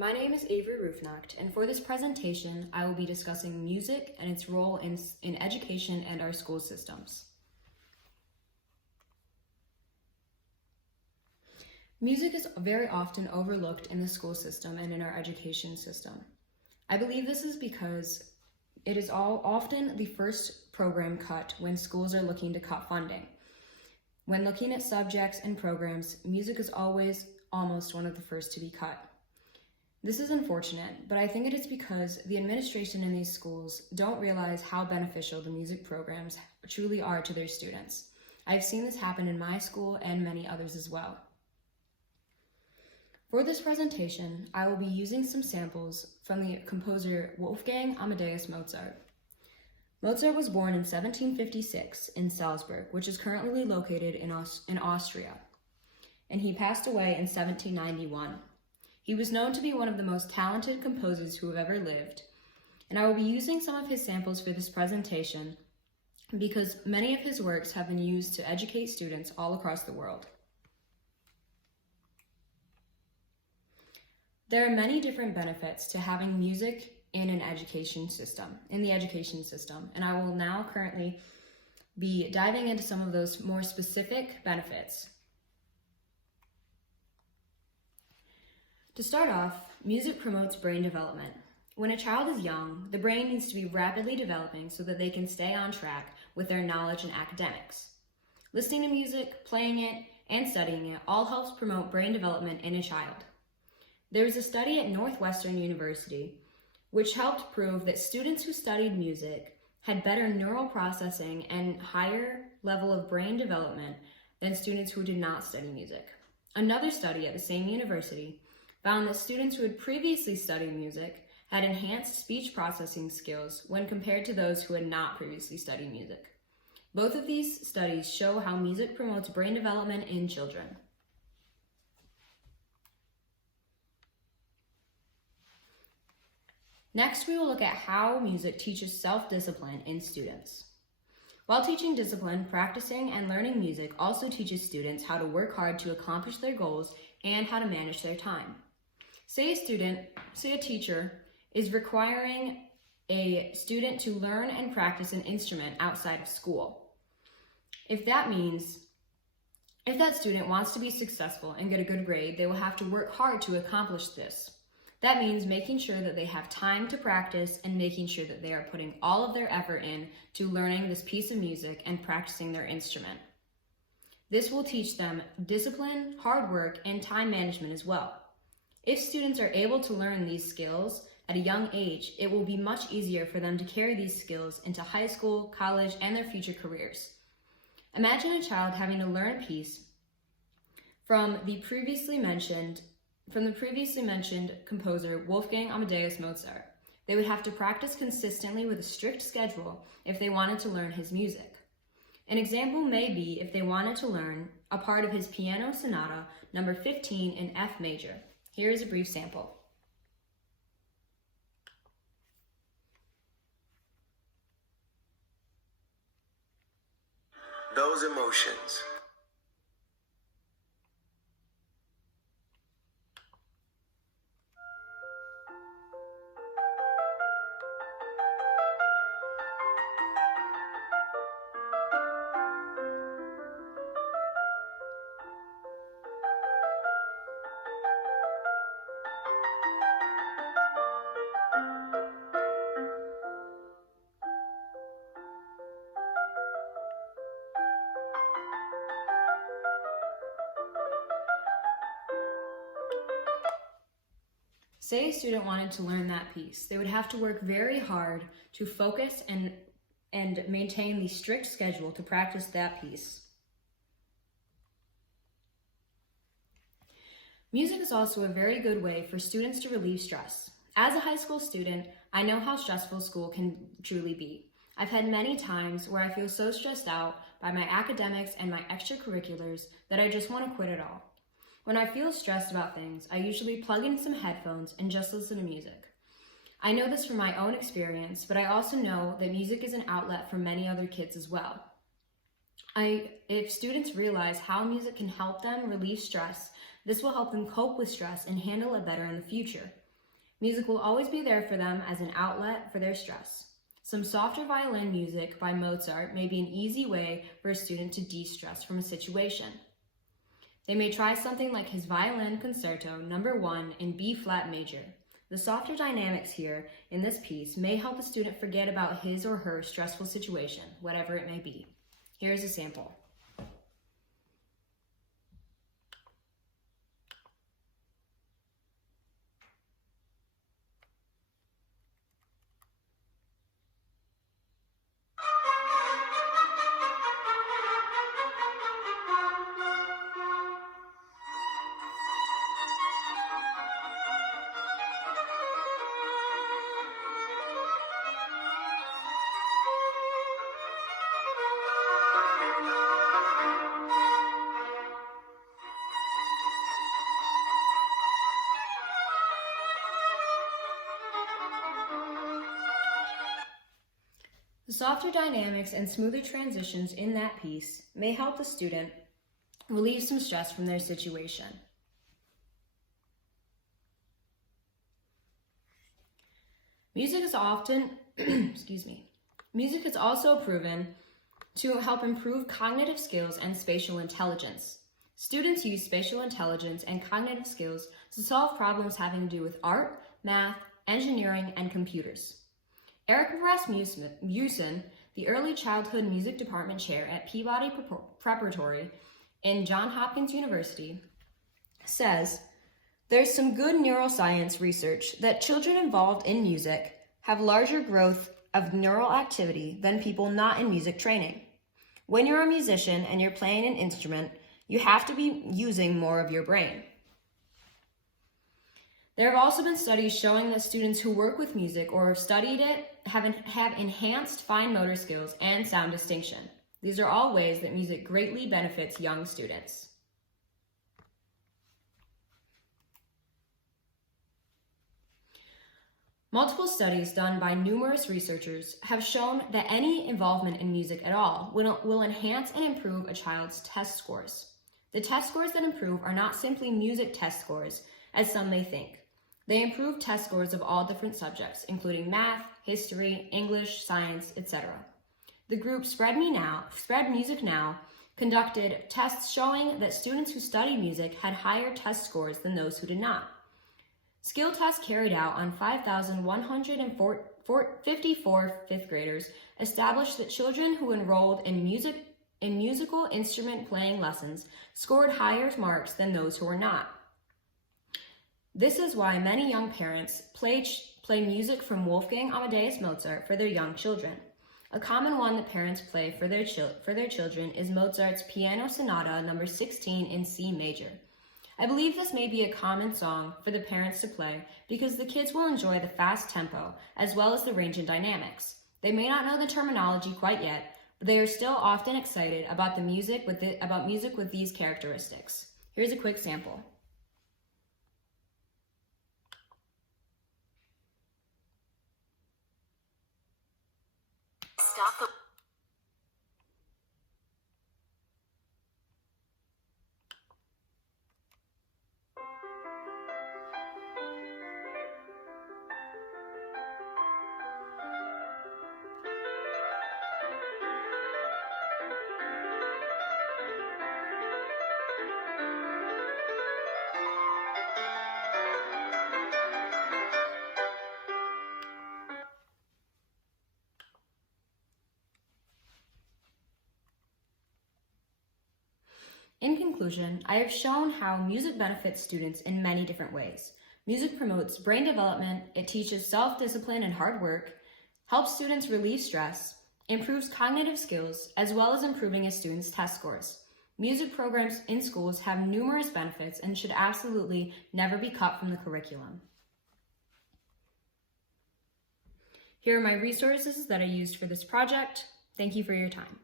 my name is Avery Roofnacht, and for this presentation, I will be discussing music and its role in education and our school systems. Music is very often overlooked in the school system and in our education system. I believe this is because it is often the first program cut when schools are looking to cut funding. When looking at subjects and programs, music is always almost one of the first to be cut. This is unfortunate, but I think it is because the administration in these schools don't realize how beneficial the music programs truly are to their students. I've seen this happen in my school and many others as well. For this presentation, I will be using some samples from the composer Wolfgang Amadeus Mozart. Mozart was born in 1756 in Salzburg, which is currently located in Austria, and he passed away in 1791. He was known to be one of the most talented composers who have ever lived, and I will be using some of his samples for this presentation because many of his works have been used to educate students all across the world. There are many different benefits to having music in the education system, and I will now currently be diving into some of those more specific benefits. To start off, music promotes brain development. When a child is young, the brain needs to be rapidly developing so that they can stay on track with their knowledge and academics. Listening to music, playing it, and studying it all helps promote brain development in a child. There was a study at Northwestern University which helped prove that students who studied music had better neural processing and higher level of brain development than students who did not study music. Another study at the same university found that students who had previously studied music had enhanced speech processing skills when compared to those who had not previously studied music. Both of these studies show how music promotes brain development in children. Next, we will look at how music teaches self-discipline in students. While teaching discipline, practicing and learning music also teaches students how to work hard to accomplish their goals and how to manage their time. Say a teacher is requiring a student to learn and practice an instrument outside of school. If that student wants to be successful and get a good grade, they will have to work hard to accomplish this. That means making sure that they have time to practice and making sure that they are putting all of their effort in to learning this piece of music and practicing their instrument. This will teach them discipline, hard work, and time management as well. If students are able to learn these skills at a young age, it will be much easier for them to carry these skills into high school, college, and their future careers. Imagine a child having to learn a piece from the previously mentioned composer Wolfgang Amadeus Mozart. They would have to practice consistently with a strict schedule if they wanted to learn his music. An example may be if they wanted to learn a part of his piano sonata number 15 in F major. Here is a brief sample. Those emotions. Say a student wanted to learn that piece. They would have to work very hard to focus and maintain the strict schedule to practice that piece. Music is also a very good way for students to relieve stress. As a high school student, I know how stressful school can truly be. I've had many times where I feel so stressed out by my academics and my extracurriculars that I just want to quit it all. When I feel stressed about things, I usually plug in some headphones and just listen to music. I know this from my own experience, but I also know that music is an outlet for many other kids as well. If students realize how music can help them relieve stress, this will help them cope with stress and handle it better in the future. Music will always be there for them as an outlet for their stress. Some softer violin music by Mozart may be an easy way for a student to de-stress from a situation. They may try something like his Violin Concerto No. 1 in B-flat major. The softer dynamics here in this piece may help the student forget about his or her stressful situation, whatever it may be. Here's a sample. The softer dynamics and smoother transitions in that piece may help the student relieve some stress from their situation. Music is often, music is also proven to help improve cognitive skills and spatial intelligence. Students use spatial intelligence and cognitive skills to solve problems having to do with art, math, engineering, and computers. Erica Rasmussen, the Early Childhood Music Department Chair at Peabody Preparatory in Johns Hopkins University, says, "There's some good neuroscience research that children involved in music have larger growth of neural activity than people not in music training. When you're a musician and you're playing an instrument, you have to be using more of your brain." There have also been studies showing that students who work with music or have studied it have enhanced fine motor skills and sound distinction. These are all ways that music greatly benefits young students. Multiple studies done by numerous researchers have shown that any involvement in music at all will enhance and improve a child's test scores. The test scores that improve are not simply music test scores, as some may think. They improve test scores of all different subjects, including math, history, English, science, etc. The group Spread Music Now conducted tests showing that students who studied music had higher test scores than those who did not. Skill tests carried out on 5,154 fifth graders established that children who enrolled in musical instrument playing lessons scored higher marks than those who were not. This is why many young parents play music from Wolfgang Amadeus Mozart for their young children. A common one that parents play for their children is Mozart's Piano Sonata No. 16 in C major. I believe this may be a common song for the parents to play because the kids will enjoy the fast tempo as well as the range and dynamics. They may not know the terminology quite yet, but they are still often excited about music with these characteristics. Here's a quick sample. Stop the In conclusion, I have shown how music benefits students in many different ways. Music promotes brain development, it teaches self-discipline and hard work, helps students relieve stress, improves cognitive skills, as well as improving a student's test scores. Music programs in schools have numerous benefits and should absolutely never be cut from the curriculum. Here are my resources that I used for this project. Thank you for your time.